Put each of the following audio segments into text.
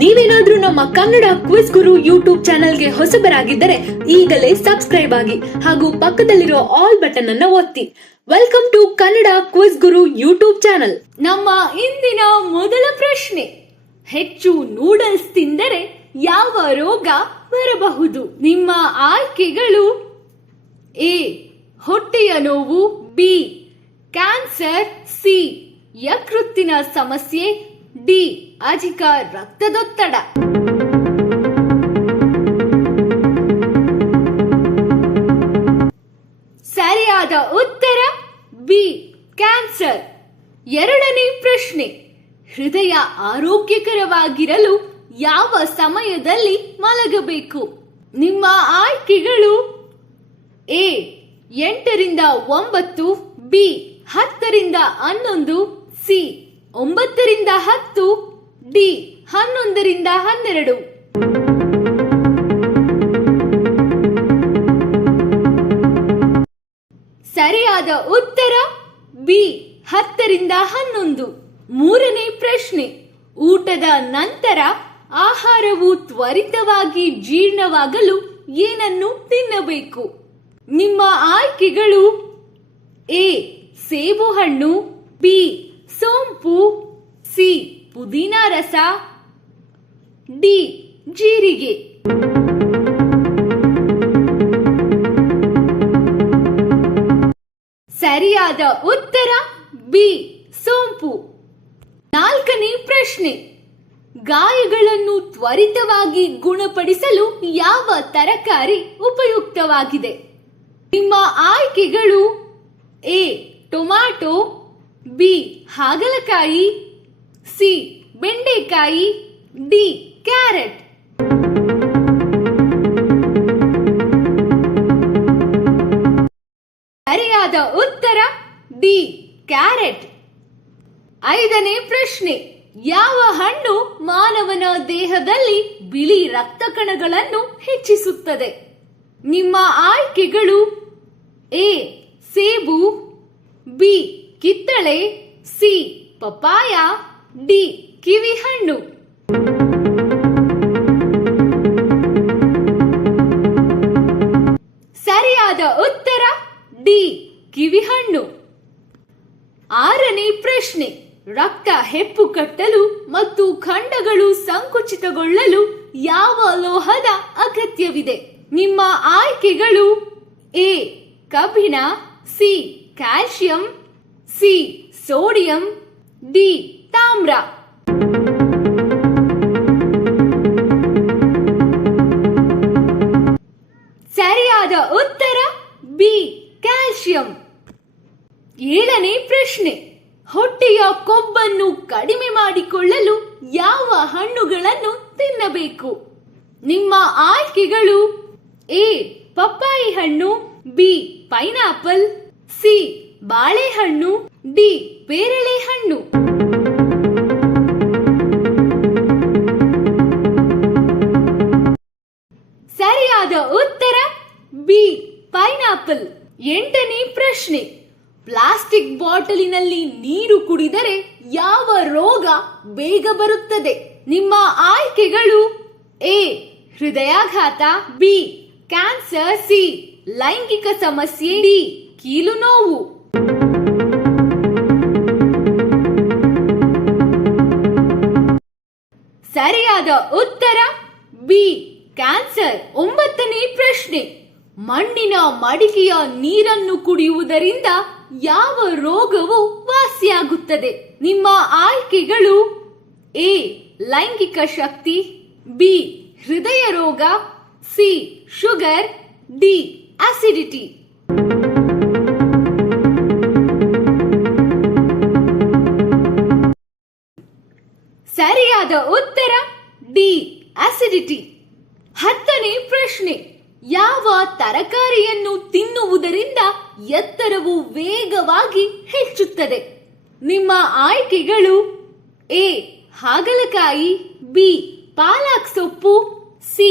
ನೀವೇನಾದ್ರೂ ನಮ್ಮ Kannada quiz Guru YouTube ಚಾನೆಲ್ಗೆ ಹೊಸಬರಾಗಿದ್ದರೆ ಈಗಲೇ ಸಬ್ಸ್ಕ್ರೈಬ್ ಆಗಿ ಹಾಗೂ ಪಕ್ಕದಲ್ಲಿರೋ ಆಲ್ ಬಟನ್ ಅನ್ನ ಒತ್ತಿ. Welcome to Kannada quiz Guru YouTube channel. ನಮ್ಮ ಇಂದಿನ ಮೊದಲ ಪ್ರಶ್ನೆ, ಹೆಚ್ಚು ನೂಡಲ್ಸ್ ತಿಂದರೆ ಯಾವ ರೋಗ ಬರಬಹುದು? ನಿಮ್ಮ ಆಯ್ಕೆಗಳು: ಎ ಹೊಟ್ಟೆಯ ನೋವು, ಬಿ ಕ್ಯಾನ್ಸರ್, ಸಿ ಯಕೃತ್ತಿನ ಸಮಸ್ಯೆ, ಡಿ ಅಧಿಕ ರಕ್ತದೊತ್ತಡ. ಸರಿಯಾದ ಉತ್ತರ ಬಿ ಕ್ಯಾನ್ಸರ್. ಎರಡನೇ ಪ್ರಶ್ನೆ, ಹೃದಯ ಆರೋಗ್ಯಕರವಾಗಿರಲು ಯಾವ ಸಮಯದಲ್ಲಿ ಮಲಗಬೇಕು? ನಿಮ್ಮ ಆಯ್ಕೆಗಳು: ಎ 8 ರಿಂದ 9, ಬಿ 10 ರಿಂದ 11, ಸಿ 9 ರಿಂದ 10, ಡಿ 11 ರಿಂದ 12. ಸರಿಯಾದ ಉತ್ತರ ಬಿ 10 ರಿಂದ 11. ಮೂರನೇ ಪ್ರಶ್ನೆ, ಊಟದ ನಂತರ ಆಹಾರವು ತ್ವರಿತವಾಗಿ ಜೀರ್ಣವಾಗಲು ಏನನ್ನು ತಿನ್ನಬೇಕು? ನಿಮ್ಮ ಆಯ್ಕೆಗಳು: ಎ ಸೇಬು ಹಣ್ಣು, ಬಿ ಸೋಂಪು, ಸಿ ಪುದೀನ ರಸ, ಡಿ ಜೀರಿಗೆ. ಸರಿಯಾದ ಉತ್ತರ ಬಿ ಸೋಂಪು. ನಾಲ್ಕನೇ ಪ್ರಶ್ನೆ, ಗಾಯಗಳನ್ನು ತ್ವರಿತವಾಗಿ ಗುಣಪಡಿಸಲು ಯಾವ ತರಕಾರಿ ಉಪಯುಕ್ತವಾಗಿದೆ? ನಿಮ್ಮ ಆಯ್ಕೆಗಳು: ಎ ಟೊಮ್ಯಾಟೊ, ಬಿ ಹಾಗಲಕಾಯಿ, ಸಿ ಬೆಂಡೆಕಾಯಿ, ಡಿ ಕ್ಯಾರೆಟ್. ಸರಿಯಾದ ಉತ್ತರ ಡಿ ಕ್ಯಾರೆಟ್. ಐದನೇ ಪ್ರಶ್ನೆ, ಯಾವ ಹಣ್ಣು ಮಾನವನ ದೇಹದಲ್ಲಿ ಬಿಳಿ ರಕ್ತ ಕಣಗಳನ್ನು ಹೆಚ್ಚಿಸುತ್ತದೆ? ನಿಮ್ಮ ಆಯ್ಕೆಗಳು: ಎ ಸೇಬು, ಬಿ ಕಿತ್ತಳೆ, ಸಿ ಪಪಾಯ, ಡಿ ಕಿವಿ ಹಣ್ಣು. ಸರಿಯಾದ ಉತ್ತರ ಡಿ ಕಿವಿ ಹಣ್ಣು. ಆರನೇ ಪ್ರಶ್ನೆ, ರಕ್ತ ಹೆಪ್ಪುಗಟ್ಟಲು ಮತ್ತು ಖಂಡಗಳು ಸಂಕುಚಿತಗೊಳ್ಳಲು ಯಾವ ಲೋಹದ ಅಗತ್ಯವಿದೆ? ನಿಮ್ಮ ಆಯ್ಕೆಗಳು: ಎ ಕಬ್ಬಿಣ, C calcium, C sodium, D ತಾಮ್ರ. ಸರಿಯಾದ ಉತ್ತರ ಬಿ ಕ್ಯಾಲ್ಸಿಯಂ. ಏಳನೇ ಪ್ರಶ್ನೆ, ಹೊಟ್ಟೆಯ ಕೊಬ್ಬನ್ನು ಕಡಿಮೆ ಮಾಡಿಕೊಳ್ಳಲು ಯಾವ ಹಣ್ಣುಗಳನ್ನು ತಿನ್ನಬೇಕು? ನಿಮ್ಮ ಆಯ್ಕೆಗಳು: ಎ ಪಪ್ಪಾಯಿ ಹಣ್ಣು, ಬಿ ಪೈನಾಪಲ್, ಸಿ ಬಾಳೆಹಣ್ಣು, ಡಿ ಪೇರಳೆ ಹಣ್ಣು. ಸರಿಯಾದ ಉತ್ತರ ಬಿ ಪೈನಾಪಲ್. ಎಂಟನೇ ಪ್ರಶ್ನೆ, ಪ್ಲಾಸ್ಟಿಕ್ ಬಾಟಲಿನಲ್ಲಿ ನೀರು ಕುಡಿದರೆ ಯಾವ ರೋಗ ಬೇಗ ಬರುತ್ತದೆ? ನಿಮ್ಮ ಆಯ್ಕೆಗಳು: ಎ ಹೃದಯಾಘಾತ, ಬಿ ಕ್ಯಾನ್ಸರ್, ಸಿ ಲೈಂಗಿಕ ಸಮಸ್ಯೆ, ಡಿ ಕೀಲು ನೋವು. ಸರಿಯಾದ ಉತ್ತರ ಬಿ ಕ್ಯಾನ್ಸರ್. ಒಂಬತ್ತನೇ ಪ್ರಶ್ನೆ, ಮಣ್ಣಿನ ಮಡಿಕೆಯ ನೀರನ್ನು ಕುಡಿಯುವುದರಿಂದ ಯಾವ ರೋಗವು ವಾಸಿಯಾಗುತ್ತದೆ? ನಿಮ್ಮ ಆಯ್ಕೆಗಳು: ಎ ಲೈಂಗಿಕ ಶಕ್ತಿ, ಬಿ ಹೃದಯ ರೋಗ, ಸಿ ಶುಗರ್, ಡಿ ಅಸಿಡಿಟಿ. ಸರಿಯಾದ ಉತ್ತರ ಡಿ ಅಸಿಡಿಟಿ. ಹತ್ತನೇ ಪ್ರಶ್ನೆ, ಯಾವ ತರಕಾರಿಯನ್ನು ತಿನ್ನುವುದರಿಂದ ಎತ್ತರವು ವೇಗವಾಗಿ ಹೆಚ್ಚುತ್ತದೆ? ನಿಮ್ಮ ಆಯ್ಕೆಗಳು: ಎ ಹಾಗಲಕಾಯಿ, ಬಿ ಪಾಲಕ್ ಸೊಪ್ಪು, ಸಿ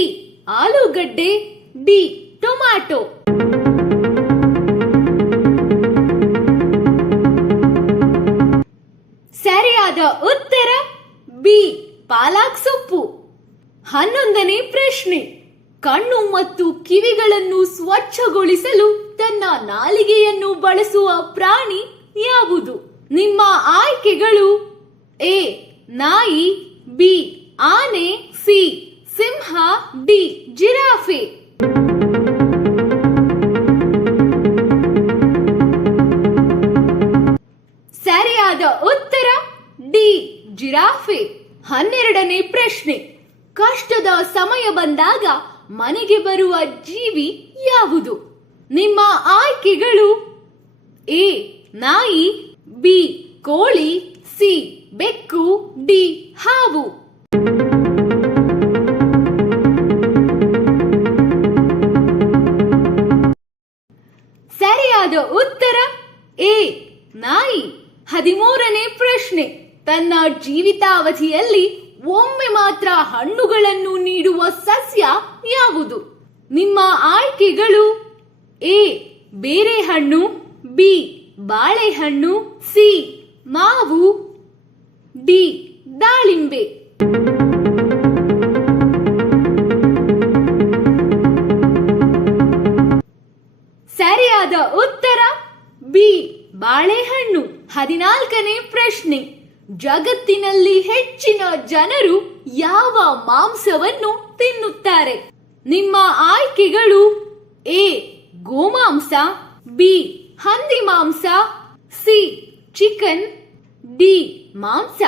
ಆಲೂಗಡ್ಡೆ, ಡಿ ಟೊಮ್ಯಾಟೊ. ಸರಿಯಾದ ಉತ್ತರ ಬಿ ಪಾಲಕ್ ಸೊಪ್ಪು. 11ನೇ ಪ್ರಶ್ನೆ, ಕಣ್ಣು ಮತ್ತು ಕಿವಿಗಳನ್ನು ಸ್ವಚ್ಛಗೊಳಿಸಲು ತನ್ನ ನಾಲಿಗೆಯನ್ನು ಬಳಸುವ ಪ್ರಾಣಿ ಯಾವುದು? ನಿಮ್ಮ ಆಯ್ಕೆಗಳು: ಎ ನಾಯಿ, ಬಿ ಆನೆ, ಸಿ ಸಿಂಹ, ಡಿ ಜಿರಾಫೆ. ಸರಿಯಾದ ಉತ್ತರ ಡಿ ಜಿರಾಫೆ. 12ನೇ ಪ್ರಶ್ನೆ, ಕಷ್ಟದ ಸಮಯ ಬಂದಾಗ ಮನೆಗೆ ಬರುವ ಜೀವಿ ಯಾವುದು? ನಿಮ್ಮ ಆಯ್ಕೆಗಳು: ಎ ನಾಯಿ, ಬಿ ಕೋಳಿ, ಸಿ ಬೆಕ್ಕು, ಡಿ ಹಾವು. ಸರಿಯಾದ ಉತ್ತರ ಎ ನಾಯಿ. 13ನೇ ಪ್ರಶ್ನೆ, ತನ್ನ ಜೀವಿತಾವಧಿಯಲ್ಲಿ ಒಮ್ಮೆ ಮಾತ್ರ ಹಣ್ಣುಗಳನ್ನು ನೀಡುವ ಸಸ್ಯ ಯಾವುದು? ನಿಮ್ಮ ಆಯ್ಕೆಗಳು: ಎ ಬೇರೆಹಣ್ಣು, ಬಿ ಬಾಳೆಹಣ್ಣು, ಸಿ ಮಾವು, ಡಿ ದಾಳಿಂಬೆ. ಸರಿಯಾದ ಉತ್ತರ ಬಿ ಬಾಳೆಹಣ್ಣು. 14ನೇ ಪ್ರಶ್ನೆ, ಜಗತ್ತಿನಲ್ಲಿ ಹೆಚ್ಚಿನ ಜನರು ಯಾವ ಮಾಂಸವನ್ನು ತಿನ್ನುತ್ತಾರೆ? ನಿಮ್ಮ ಆಯ್ಕೆಗಳು: ಎ ಗೋಮಾಂಸ, ಬಿ ಹಂದಿ ಮಾಂಸ, ಸಿ ಚಿಕನ್, ಡಿ ಮಾಂಸ.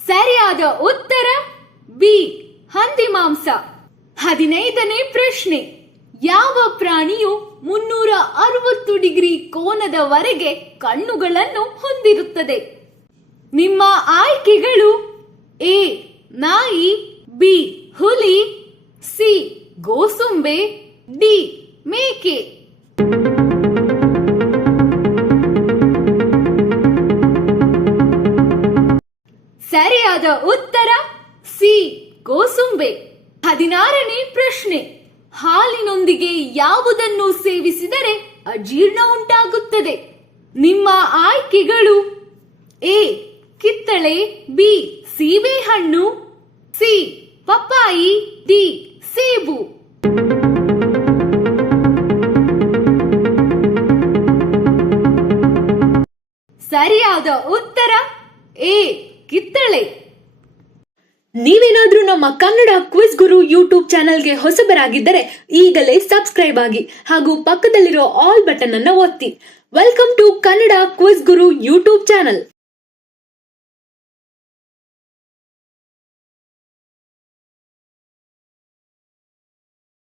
ಸರಿಯಾದ ಉತ್ತರ ಬಿ ಹಂದಿ ಮಾಂಸ. 15ನೇ ಪ್ರಶ್ನೆ, ಯಾವ ಪ್ರಾಣಿಯು 360 ಡಿಗ್ರಿ ಕೋನದವರೆಗೆ ಕಣ್ಣುಗಳನ್ನು ಹೊಂದಿರುತ್ತದೆ? ನಿಮ್ಮ ಆಯ್ಕೆಗಳು: ಎ ನಾಯಿ, ಬಿ ಹುಲಿ, ಸಿ ಗೋಸುಂಬೆ, ಡಿ ಮೇಕೆ. ಸರಿಯಾದ ಉತ್ತರ ಸಿ ಗೋಸುಂಬೆ. 16ನೇ ಪ್ರಶ್ನೆ, ಹಾಲಿನೊಂದಿಗೆ ಯಾವುದನ್ನು ಸೇವಿಸಿದರೆ ಅಜೀರ್ಣ ಉಂಟಾಗುತ್ತದೆ? ನಿಮ್ಮ ಆಯ್ಕೆಗಳು: ಎ ಕಿತ್ತಳೆ, ಬಿ ಸೀಬೆಹಣ್ಣು, ಸಿ ಪಪ್ಪಾಯಿ, ಡಿ ಸೇಬು. ಸರಿಯಾದ ಉತ್ತರ ಎ ಕಿತ್ತಳೆ. ನೀವೇನಾದ್ರೂ ನಮ್ಮ ಕನ್ನಡ ಕ್ವಿಜ್ ಗುರು ಯೂಟ್ಯೂಬ್ ಚಾನೆಲ್ಗೆ ಹೊಸಬರಾಗಿದ್ದರೆ ಈಗಲೇ ಸಬ್ಸ್ಕ್ರೈಬ್ ಆಗಿ ಹಾಗೂ ಪಕ್ಕದಲ್ಲಿರೋ ಆಲ್ ಬಟನ್ ಅನ್ನು ಒತ್ತಿ. Welcome to Kannada quiz Guru YouTube channel.